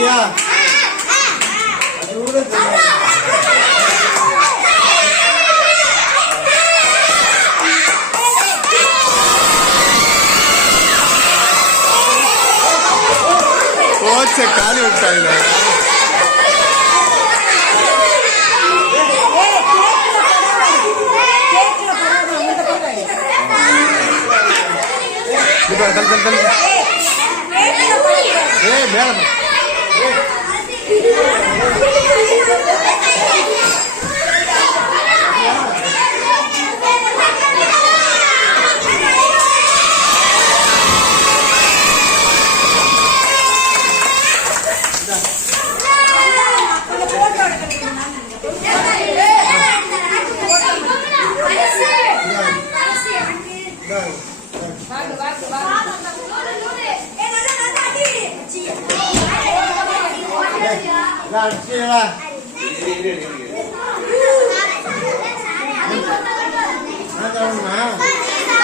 Sofia. Ajuda, Sofia. Pode ser carne, tá meu pai, né? Ei, merda! Vai, vai, vai. 那接着呢